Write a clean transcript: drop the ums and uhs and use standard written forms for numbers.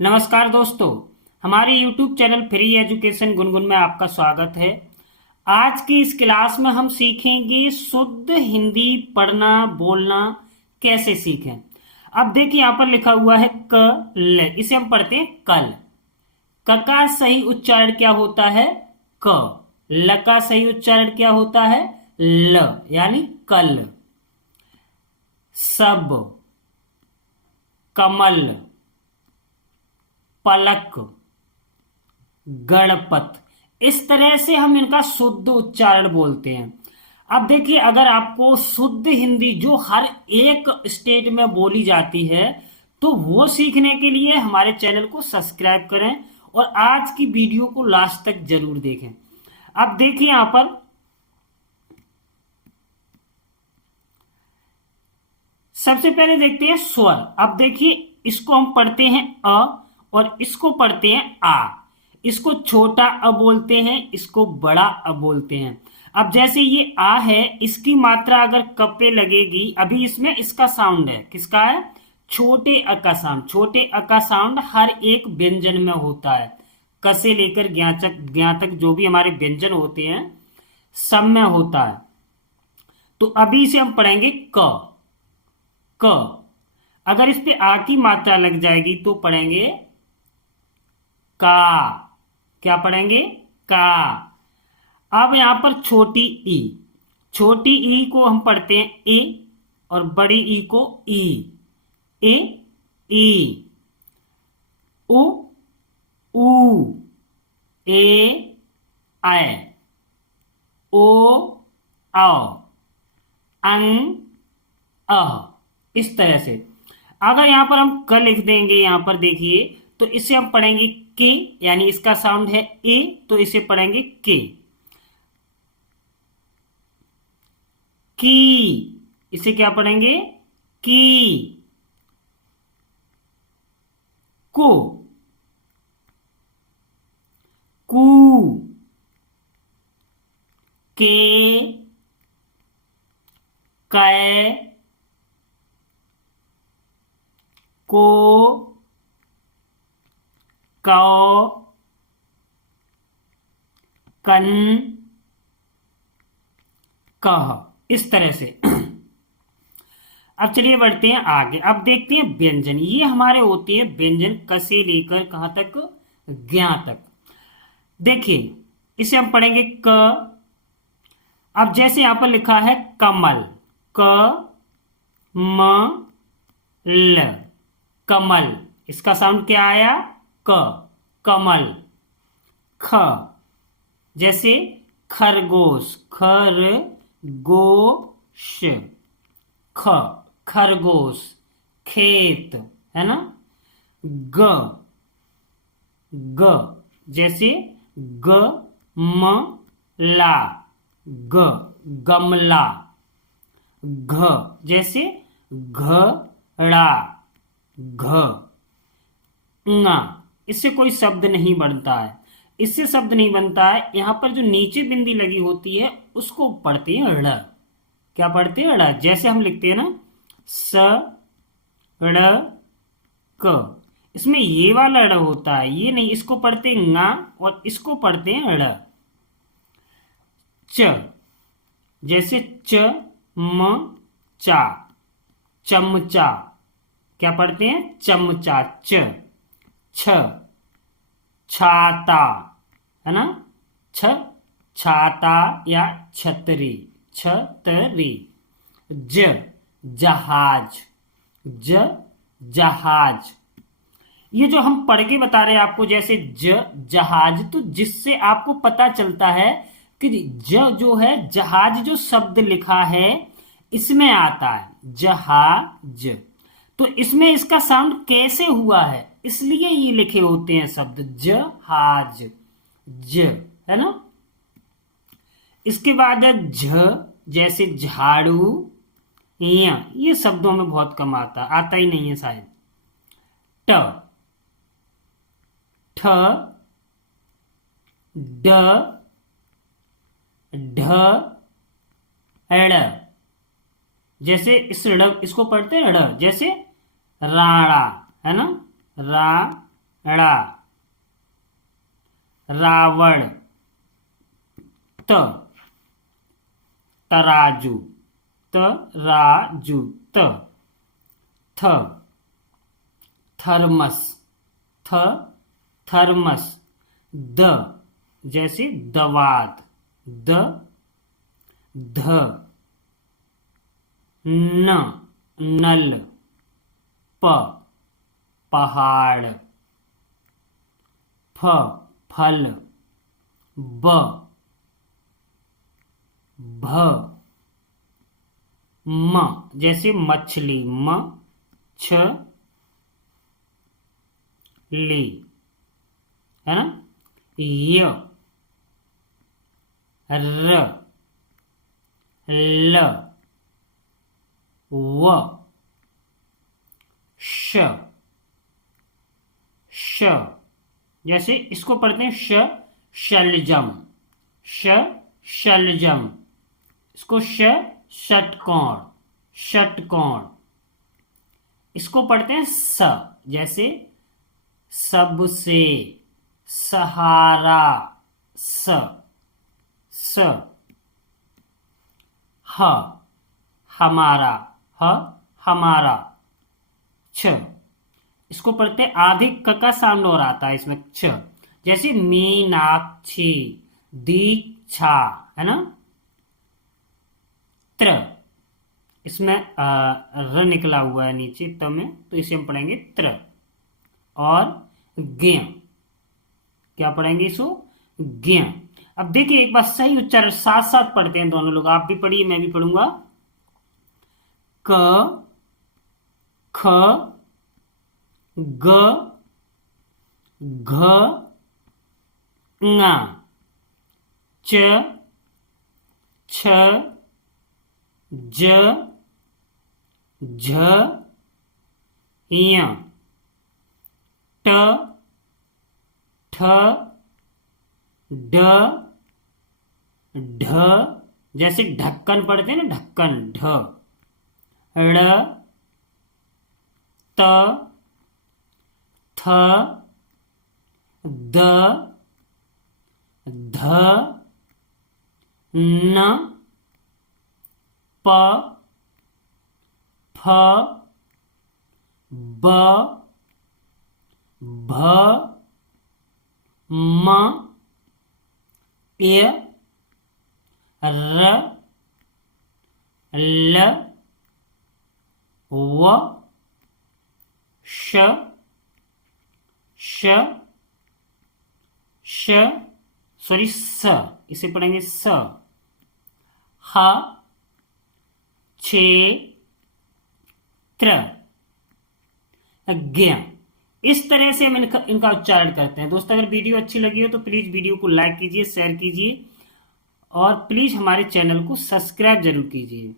नमस्कार दोस्तों, हमारे YouTube channel free education Gungun में आपका स्वागत है। आज की इस क्लास में हम सीखेंगे शुद्ध हिंदी पढ़ना बोलना कैसे सीखें। अब देखिए यहाँ पर लिखा हुआ है क ल, इसे हम पढ़ते हैं कल। क का सही उच्चारण क्या होता है? क। ल का सही उच्चारण क्या होता है? ल, यानी कल। सब, कमल, पलक, गणपत, इस तरह से हम इनका शुद्ध उच्चारण बोलते हैं। अब देखिए, अगर आपको शुद्ध हिंदी जो हर एक स्टेट में बोली जाती है तो वो सीखने के लिए हमारे चैनल को सब्सक्राइब करें और आज की वीडियो को लास्ट तक जरूर देखें। अब देखिए यहां पर सबसे पहले देखते हैं स्वर। अब देखिए, इसको हम पढ़ते हैं अ और इसको पढ़ते हैं आ। इसको छोटा अ बोलते हैं, इसको बड़ा अ बोलते हैं। अब जैसे ये आ है, इसकी मात्रा अगर क पे लगेगी, अभी इसमें इसका साउंड है, किसका है? छोटे अ का साउंड। छोटे अ का साउंड हर एक व्यंजन में होता है। क से लेकर ज्ञ तक जो भी हमारे व्यंजन होते हैं सब में होता है। तो अभी इसे हम पढ़ेंगे क। क, अगर इस पे आ की मात्रा लग जाएगी तो पढ़ेंगे का। क्या पढ़ेंगे? का। अब यहां पर छोटी ई। छोटी ई को हम पढ़ते हैं ए और बड़ी ई को ई। ए, ई, उ, ऊ, ए, ऐ, ओ, औ, अं, अह, इस तरह से। अगर यहां पर हम क लिख देंगे, यहां पर देखिए, तो इसे हम पढ़ेंगे के, यानी इसका साउंड है ए, तो इसे पढ़ेंगे के। की, इसे क्या पढ़ेंगे? की। को, कू, के, कै, को, कौ, कन, कह, इस तरह से। अब चलिए बढ़ते हैं आगे। अब देखते हैं व्यंजन। ये हमारे होते हैं व्यंजन, क से लेकर कहां तक? ज्ञ तक। देखिए, इसे हम पढ़ेंगे क। अब जैसे यहां पर लिखा है कमल, क म ल, कमल, इसका साउंड क्या आया? क, कमल। ख, जैसे खरगोश, खर गोश, ख, खरगोश। खेत, है ना? ग, ग, जैसे ग म ला, ग, गमला। घ, जैसे घड़ा, घ। ङा, इससे कोई शब्द नहीं बनता है, इससे शब्द नहीं बनता है। यहां पर जो नीचे बिंदी लगी होती है उसको पढ़ते हैं ड़। क्या पढ़ते हैं? ड़। जैसे हम लिखते हैं ना स ड़ क, इसमें ये वाला ड़ होता है, ये नहीं, इसको पढ़ते हैं ङा और इसको पढ़ते हैं ड़। च, जैसे च म चा, चमचा। क्या पढ़ते हैं? चमचा। च, छ, छाता, है ना? छ, छाता या छतरी, छतरी। ज, जहाज, ज, जहाज। ये जो हम पढ़ के बता रहे हैं आपको, जैसे ज, जहाज, तो जिससे आपको पता चलता है कि ज जो है, जहाज जो शब्द लिखा है इसमें आता है, जहाज। तो इसमें इसका साउंड कैसे हुआ है, इसलिए ये लिखे होते हैं शब्द जहाज, ज, है ना? इसके बाद है झ, जैसे झाड़ू, ये शब्दों में बहुत कम आता ही नहीं है शायद। ट, ठ, ड, ढ, ड़, जैसे इसको पढ़ते हैं ड़, जैसे राणा, है ना? रा ड़ा, रावण, तराजू, तराजू, थ, थर्मस, थर्मस, द जैसे दवात, ध, न, नल, पहाड़, फल, भ, म जैसे मछली, ली, है ना। य, र, ल, व, श, जैसे इसको पढ़ते हैं शलजम, शलजम, इसको षटकोण, इसको पढ़ते हैं जैसे सबसे, सहारा, हमारा, हमारा, छ, इसको पढ़ते हैं आधे का साउंड और आता है इसमें, छ, जैसे मीनाक्षी, दीक्षा, है ना। त्र, इसमें र निकला हुआ है नीचे त में, तो इसे हम पढ़ेंगे त्र। और ज्ञ, क्या पढ़ेंगे इसको, ज्ञ। अब देखिए एक बार सही उच्चारण साथ साथ पढ़ते हैं दोनों लोग, आप भी पढ़िए मैं भी पढ़ूंगा। क, ख, ग, घ, ङ, च, छ, ज, झ, य, ट, ठ, ड, ढ, जैसे ढक्कन पढ़ते हैं ना, ढक्कन, ढ, ड़, त, थ, द, ध, न, प, फ, ब, भ, म, य, र, ल, व, श, सॉरी स, इसे पढ़ेंगे स, ह, छे, त्र, ज्ञ। इस तरह से हम इनका उच्चारण करते हैं। दोस्तों अगर वीडियो अच्छी लगी हो तो प्लीज वीडियो को लाइक कीजिए, शेयर कीजिए और प्लीज हमारे चैनल को सब्सक्राइब जरूर कीजिए।